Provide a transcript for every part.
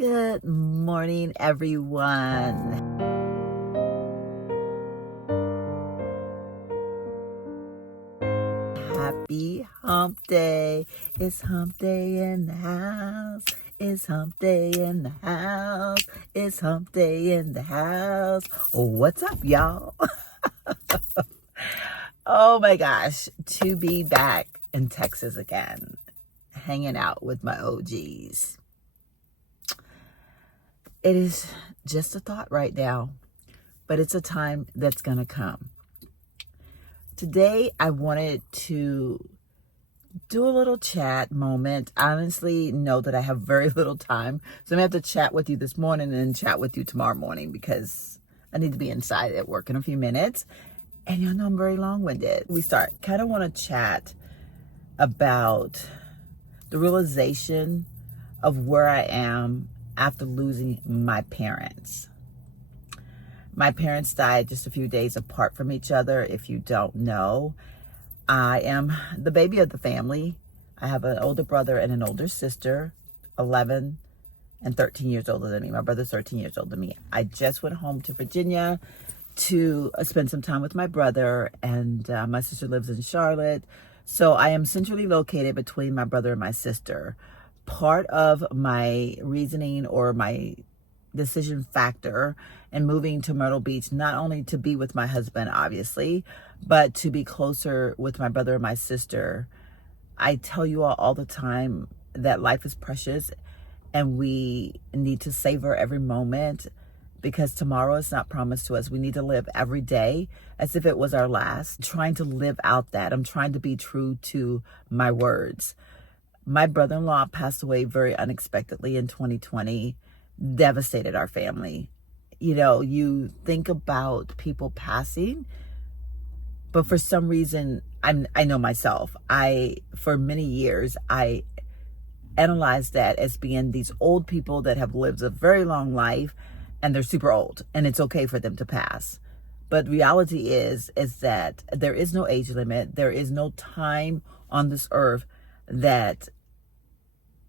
Good morning, everyone. Happy hump day. It's hump day in the house. It's hump day in the house. It's hump day in the house. What's up, y'all? Oh my gosh, to be back in Texas again, hanging out with my OGs. It is just a thought right now, but it's a time that's going to come. Today, I wanted to do a little chat moment. I honestly know that I have very little time, so I'm going to have to chat with you this morning and chat with you tomorrow morning because I need to be inside at work in a few minutes. And y'all know I'm very long-winded. We kind of want to chat about the realization of where I am after losing my parents. My parents died just a few days apart from each other. If you don't know, I am the baby of the family. I have an older brother and an older sister, 11 and 13 years older than me. My brother's 13 years older than me. I just went home to Virginia to spend some time with my brother, and my sister lives in Charlotte. So I am centrally located between my brother and my sister. Part of my reasoning or my decision factor in moving to Myrtle Beach, not only to be with my husband, obviously, but to be closer with my brother and my sister. I tell you all the time that life is precious and we need to savor every moment because tomorrow is not promised to us. We need to live every day as if it was our last. Trying to live out that. I'm trying to be true to my words. My brother-in-law passed away very unexpectedly in 2020, devastated our family. You know, you think about people passing, but for some reason, I know myself. For many years, I analyzed that as being these old people that have lived a very long life and they're super old and it's okay for them to pass. But reality is that there is no age limit. There is no time on this earth that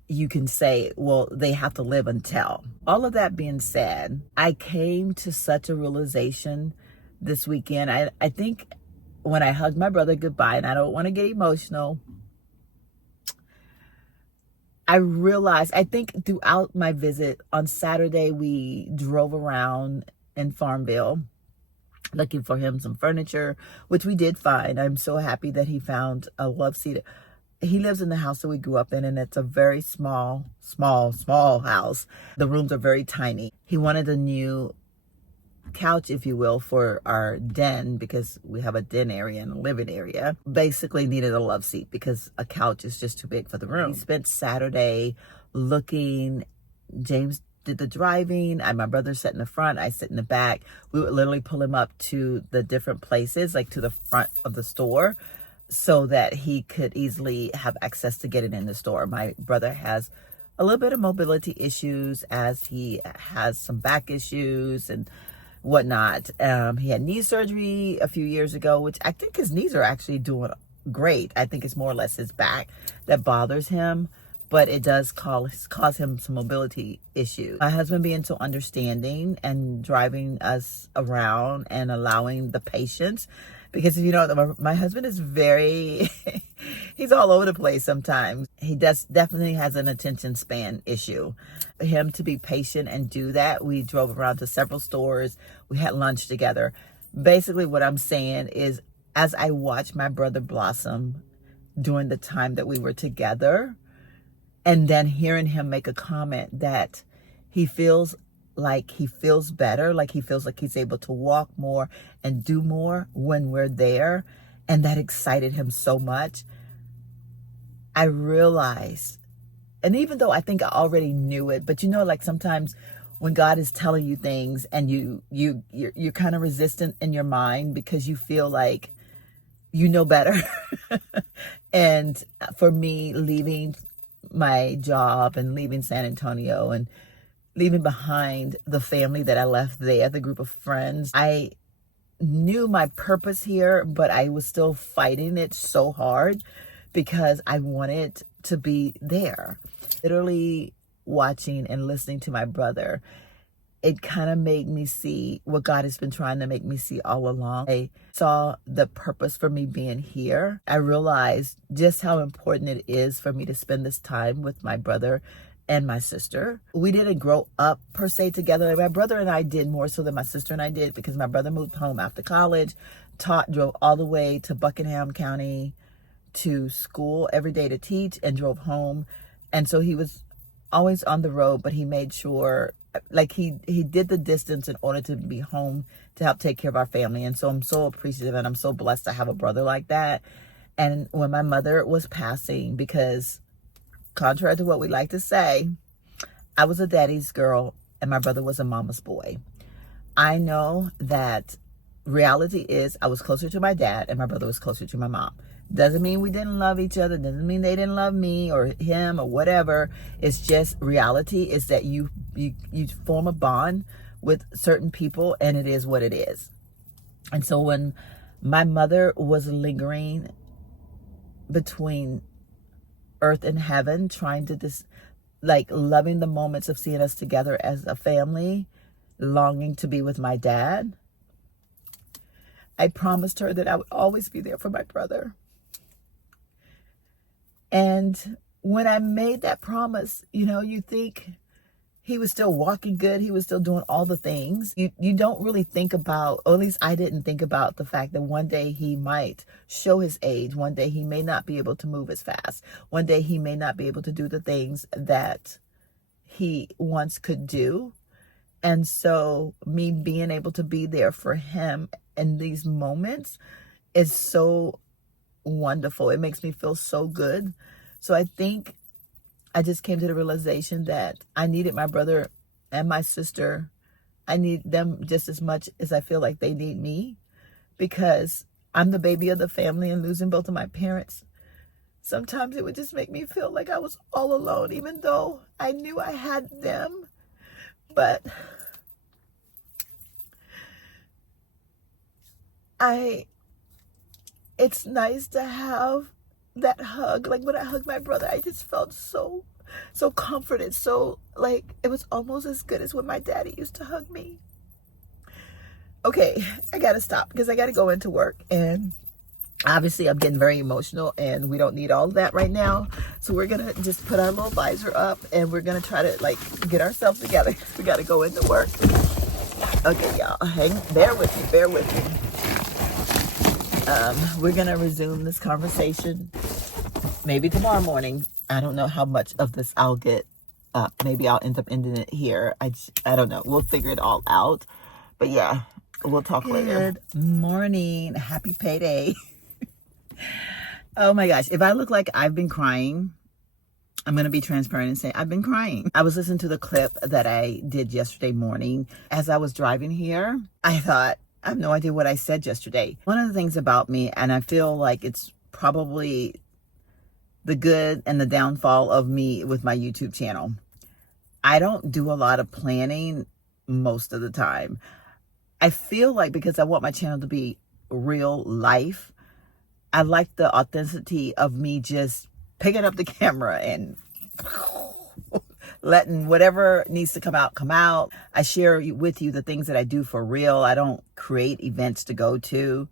you can say, well, they have to live until. All of that being said, I came to such a realization this weekend. I think when I hugged my brother goodbye, and I don't want to get emotional, I realized, I think throughout my visit on Saturday, we drove around in Farmville looking for him some furniture, which we did find. I'm so happy that he found a love seat. He lives in the house that we grew up in, and it's a very small house. The rooms are very tiny. He wanted a new couch, if you will, for our den because we have a den area and a living area. Basically needed a love seat because a couch is just too big for the room. We spent Saturday looking. James did the driving. My brother sat in the front. I sit in the back. We would literally pull him up to the different places, like to the front of the store, so that he could easily have access to getting in the store. My brother has a little bit of mobility issues as he has some back issues and whatnot. He had knee surgery a few years ago, which I think his knees are actually doing great. I think it's more or less his back that bothers him, but it does cause him some mobility issues. My husband being so understanding and driving us around and allowing the patience, because you know, my husband is he's all over the place sometimes. He definitely has an attention span issue. For him to be patient and do that, we drove around to several stores. We had lunch together. Basically what I'm saying is, as I watched my brother blossom during the time that we were together, and then hearing him make a comment that he feels better, like he feels like he's able to walk more and do more when we're there, and that excited him so much. I realized, and even though I think I already knew it, but you know, like sometimes when God is telling you things and you're kind of resistant in your mind because you feel like you know better. And for me, leaving my job and leaving San Antonio and leaving behind the family that I left there, the group of friends, I knew my purpose here, but I was still fighting it so hard because I wanted to be there. Literally watching and listening to my brother, it kind of made me see what God has been trying to make me see all along. I saw the purpose for me being here. I realized just how important it is for me to spend this time with my brother and my sister. We didn't grow up per se together. My brother and I did more so than my sister and I did, because my brother moved home after college, drove all the way to Buckingham County to school every day to teach, and drove home. And so he was always on the road, but he made sure, like, he did the distance in order to be home to help take care of our family. And so I'm so appreciative, and I'm so blessed to have a brother like that. And when my mother was passing, because contrary to what we like to say, I was a daddy's girl and my brother was a mama's boy. I know that reality is I was closer to my dad and my brother was closer to my mom. Doesn't mean we didn't love each other. Doesn't mean they didn't love me or him or whatever. It's just reality is that you form a bond with certain people, and it is what it is. And so when my mother was lingering between earth and heaven, trying to loving the moments of seeing us together as a family, longing to be with my dad, I promised her that I would always be there for my brother. And when I made that promise, you think he was still walking good. He was still doing all the things. You don't really think about, or at least I didn't think about, the fact that one day he might show his age. One day he may not be able to move as fast. One day he may not be able to do the things that he once could do. And so me being able to be there for him in these moments is so wonderful. It makes me feel so good. So I think I just came to the realization that I needed my brother and my sister. I need them just as much as I feel like they need me, because I'm the baby of the family, and losing both of my parents, sometimes it would just make me feel like I was all alone, even though I knew I had them. But it's nice to have that hug. Like when I hugged my brother, I just felt so comforted. So like it was almost as good as when my daddy used to hug me. Okay, I gotta stop because I gotta go into work, and obviously I'm getting very emotional, and we don't need all of that right now. So we're gonna just put our little visor up, and we're gonna try to get ourselves together. We gotta go into work. Okay, y'all, bear with me. We're gonna resume this conversation maybe tomorrow morning. I don't know how much of this I'll get up. Maybe I'll end up ending it here. I don't know. We'll figure it all out. But yeah, we'll talk later. Good morning. Happy payday. Oh my gosh. If I look like I've been crying, I'm going to be transparent and say I've been crying. I was listening to the clip that I did yesterday morning. As I was driving here, I thought, I have no idea what I said yesterday. One of the things about me, and I feel like it's probably the good and the downfall of me with my YouTube channel, I don't do a lot of planning most of the time. I feel like because I want my channel to be real life, I like the authenticity of me just picking up the camera and letting whatever needs to come out. I share with you the things that I do for real. I don't create events to go to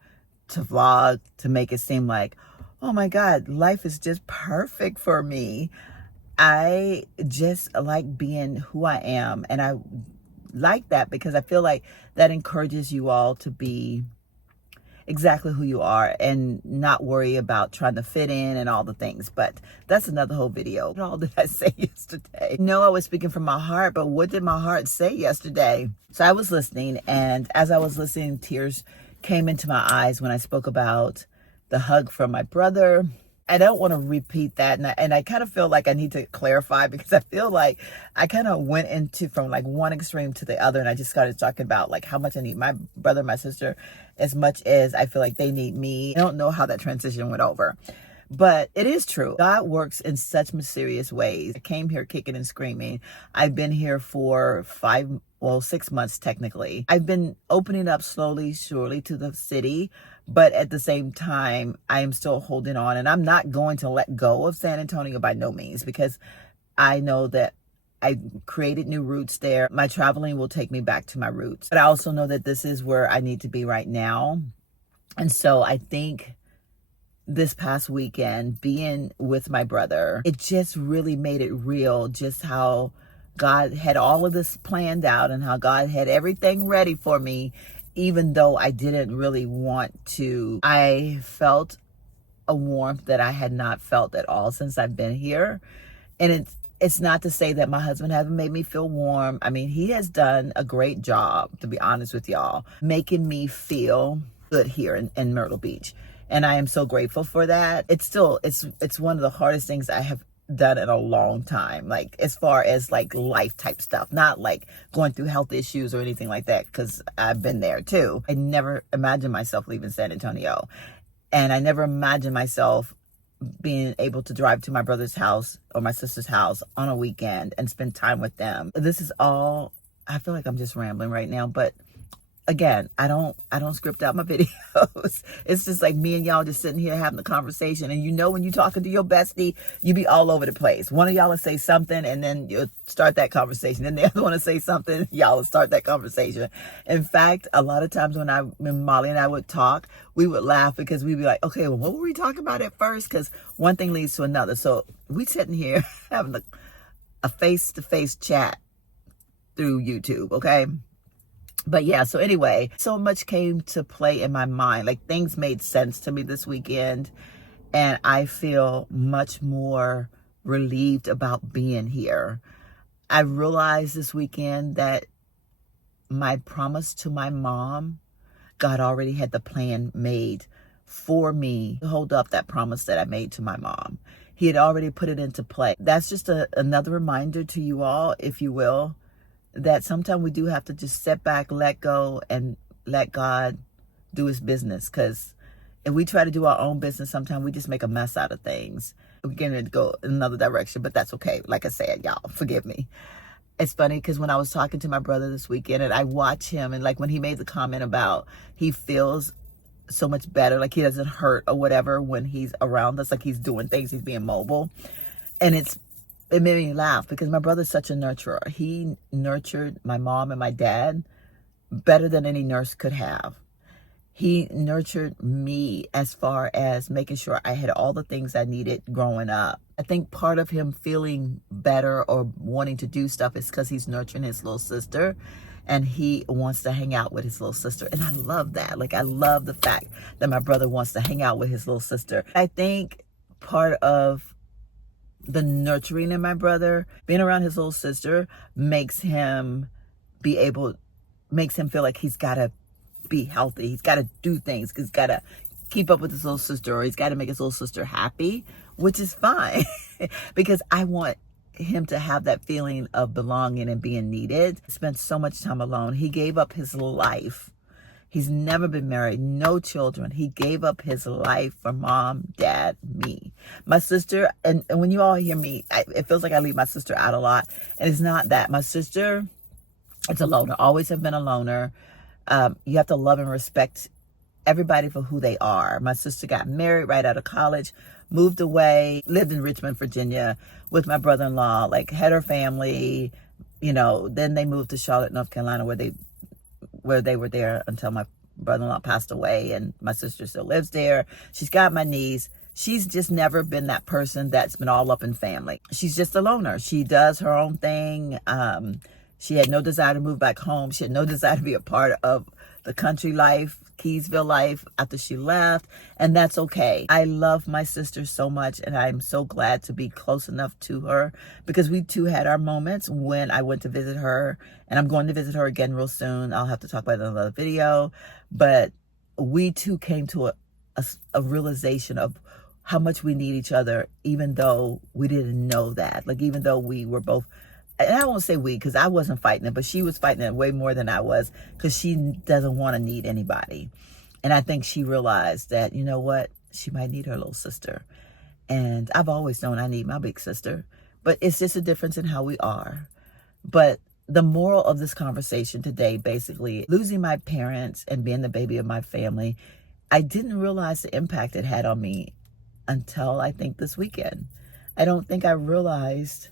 vlog, to make it seem like, oh my God, life is just perfect for me. I just like being who I am. And I like that because I feel like that encourages you all to be exactly who you are and not worry about trying to fit in and all the things. But that's another whole video. What all did I say yesterday? No, I was speaking from my heart, but what did my heart say yesterday? So I was listening, and as I was listening, tears came into my eyes when I spoke about the hug from my brother. I don't want to repeat that, and I kind of feel like I need to clarify, because I feel like I kind of went into from one extreme to the other, and I just started talking about how much I need my brother, my sister, as much as I feel like they need me. I don't know how that transition went over, but it is true. God works in such mysterious ways. I came here kicking and screaming. I've been here for 6 months technically. I've been opening up slowly, surely to the city, but at the same time, I am still holding on, and I'm not going to let go of San Antonio by no means, because I know that I created new roots there. My traveling will take me back to my roots. But I also know that this is where I need to be right now. And so I think this past weekend, being with my brother, it just really made it real, just how God had all of this planned out and how God had everything ready for me, even though I didn't really want to. I felt a warmth that I had not felt at all since I've been here. And it's not to say that my husband hasn't made me feel warm. I mean, he has done a great job, to be honest with y'all, making me feel good here in Myrtle Beach. And I am so grateful for that. It's one of the hardest things I have done in a long time, like as far as like life type stuff, not like going through health issues or anything like that, because I've been there too. I never imagined myself leaving San Antonio, and I never imagined myself being able to drive to my brother's house or my sister's house on a weekend and spend time with them. This is all, I feel like I'm just rambling right now, but again, I don't script out my videos. It's just like me and y'all just sitting here having a conversation. And you know, when you're talking to your bestie, you be all over the place. One of y'all will say something and then you'll start that conversation. Then the other one will say something, y'all will start that conversation. In fact, a lot of times when Molly and I would talk, we would laugh because we'd be like, okay, well, what were we talking about at first? Because one thing leads to another. So we sitting here having a face-to-face chat through YouTube, okay? But yeah, so anyway, so much came to play in my mind. Like, things made sense to me this weekend. And I feel much more relieved about being here. I realized this weekend that my promise to my mom, God already had the plan made for me to hold up that promise that I made to my mom. He had already put it into play. That's just another reminder to you all, if you will, that sometimes we do have to just step back, let go, and let God do his business. Because if we try to do our own business, sometimes we just make a mess out of things. We're going to go in another direction, but that's okay. Like I said, y'all, forgive me. It's funny because when I was talking to my brother this weekend and I watch him, and like when he made the comment about he feels so much better, like he doesn't hurt or whatever when he's around us, like he's doing things, he's being mobile. And it made me laugh because my brother's such a nurturer. He nurtured my mom and my dad better than any nurse could have. He nurtured me as far as making sure I had all the things I needed growing up. I think part of him feeling better or wanting to do stuff is because he's nurturing his little sister, and he wants to hang out with his little sister. And I love that. Like, I love the fact that my brother wants to hang out with his little sister. I think part of the nurturing in my brother, being around his little sister, makes him feel like he's got to be healthy. He's got to do things. He's got to keep up with his little sister, or he's got to make his little sister happy, which is fine because I want him to have that feeling of belonging and being needed. He spent so much time alone. He gave up his life. He's never been married, no children. He gave up his life for mom, dad, me. My sister, and when you all hear me, it feels like I leave my sister out a lot. And it's not that. My sister is a loner, always have been a loner. You have to love and respect everybody for who they are. My sister got married right out of college, moved away, lived in Richmond, Virginia with my brother-in-law, like had her family, you know. Then they moved to Charlotte, North Carolina, where they were there until my brother-in-law passed away, and my sister still lives there. She's got my niece. She's just never been that person that's been all up in family. She's just a loner. She does her own thing. She had no desire to move back home. She had no desire to be a part of the country life, Keysville life after she left, and that's okay. I love my sister so much, and I'm so glad to be close enough to her because we too had our moments when I went to visit her, and I'm going to visit her again real soon. I'll have to talk about it in another video, but we too came to a realization of how much we need each other, even though we didn't know that. Like, even though we were both, and I won't say we because I wasn't fighting it, but she was fighting it way more than I was because she doesn't want to need anybody. And I think she realized that, you know what, she might need her little sister. And I've always known I need my big sister, but it's just a difference in how we are. But the moral of this conversation today, basically, losing my parents and being the baby of my family, I didn't realize the impact it had on me until I think this weekend. I don't think I realized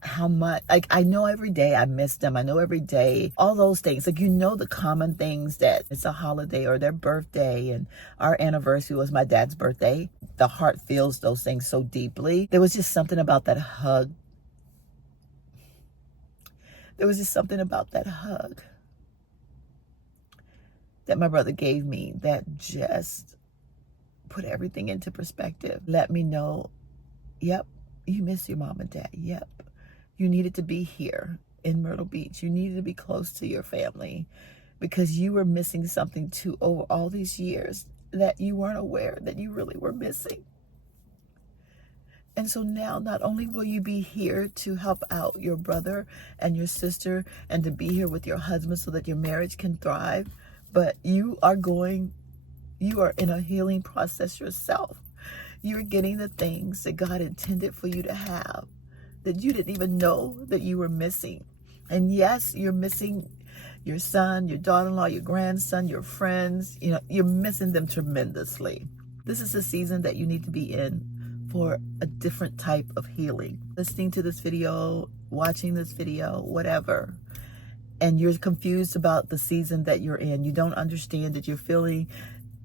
how much, like, I know every day I miss them. I know every day, all those things. Like, you know, the common things that it's a holiday or their birthday, and our anniversary was my dad's birthday. The heart feels those things so deeply. There was just something about that hug. There was just something about that hug that my brother gave me that just put everything into perspective. Let me know, yep, you miss your mom and dad. Yep. You needed to be here in Myrtle Beach. You needed to be close to your family because you were missing something too over all these years that you weren't aware that you really were missing. And so now not only will you be here to help out your brother and your sister and to be here with your husband so that your marriage can thrive, but you are in a healing process yourself. You're getting the things that God intended for you to have that you didn't even know that you were missing. And yes, you're missing your son, your daughter-in-law, your grandson, your friends. You know, you're missing them tremendously. This is a season that you need to be in for a different type of healing. Listening to this video, watching this video, whatever, and you're confused about the season that you're in. You don't understand that you're feeling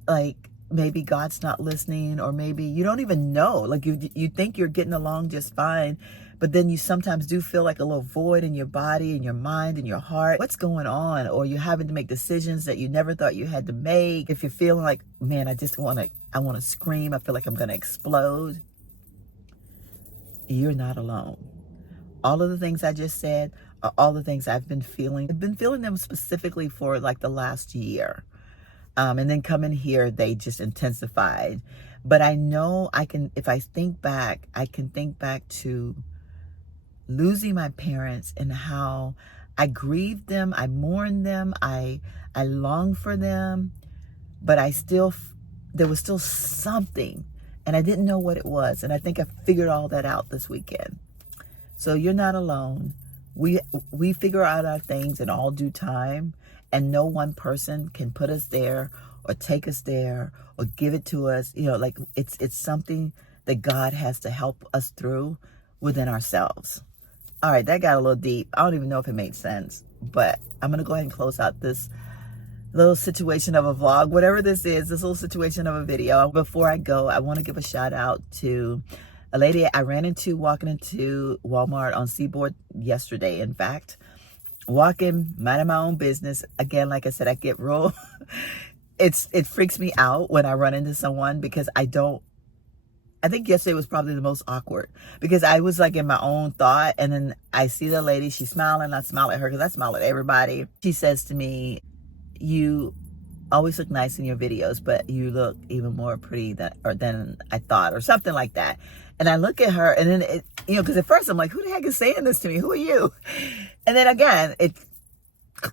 like maybe God's not listening, or maybe you don't even know. Like you think you're getting along just fine, but then you sometimes do feel like a little void in your body and your mind and your heart. What's going on? Or you're having to make decisions that you never thought you had to make. If you're feeling like, man, I want to scream. I feel like I'm going to explode. You're not alone. All of the things I just said are all the things I've been feeling. I've been feeling them specifically for like the last year. And then coming here, they just intensified. But I know if I think back, I can think back to losing my parents and how I grieved them, I mourned them, I longed for them, but there was still something, and I didn't know what it was. And I think I figured all that out this weekend. So you're not alone. We figure out our things in all due time, and no one person can put us there or take us there or give it to us. You know, like it's something that God has to help us through within ourselves. All right, that got a little deep. I don't even know if it made sense, but I'm going to go ahead and close out this little situation of a vlog, whatever this is, this little situation of a video. Before I go, I want to give a shout out to a lady I ran into walking into Walmart on Seaboard yesterday. In fact, walking, minding my own business. Again, like I said, I get real, it freaks me out when I run into someone because I think yesterday was probably the most awkward because I was like in my own thought, and then I see the lady, she's smiling, I smile at her because I smile at everybody. She says to me, you always look nice in your videos, but you look even more pretty than I thought, or something like that. And I look at her, and then because at first I'm like, who the heck is saying this to me? Who are you? And then again, it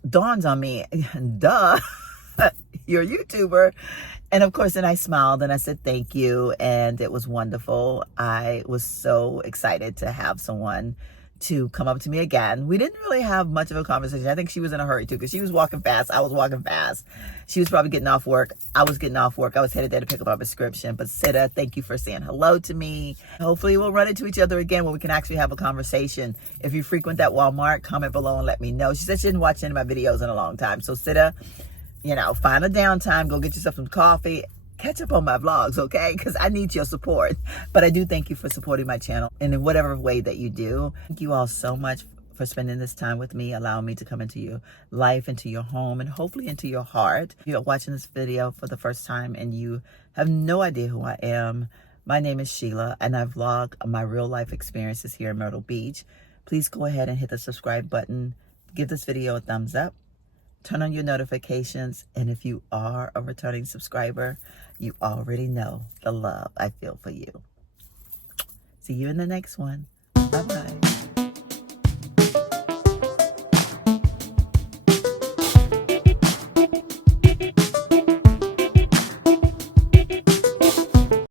dawns on me, duh, you're a YouTuber. And of course, then I smiled and I said, thank you. And it was wonderful. I was so excited to have someone to come up to me again. We didn't really have much of a conversation. I think she was in a hurry too, because she was walking fast. I was walking fast. She was probably getting off work. I was getting off work. I was headed there to pick up my prescription. But Sita, thank you for saying hello to me. Hopefully we'll run into each other again where we can actually have a conversation. If you frequent that Walmart, comment below and let me know. She said she didn't watch any of my videos in a long time. So Sita, find a downtime, go get yourself some coffee, catch up on my vlogs, okay? Because I need your support. But I do thank you for supporting my channel and in whatever way that you do. Thank you all so much for spending this time with me, allowing me to come into your life, into your home, and hopefully into your heart. If you're watching this video for the first time and you have no idea who I am, my name is Sheila, and I vlog my real life experiences here in Myrtle Beach. Please go ahead and hit the subscribe button. Give this video a thumbs up. Turn on your notifications, and if you are a returning subscriber, you already know the love I feel for you. See you in the next one. Bye-bye.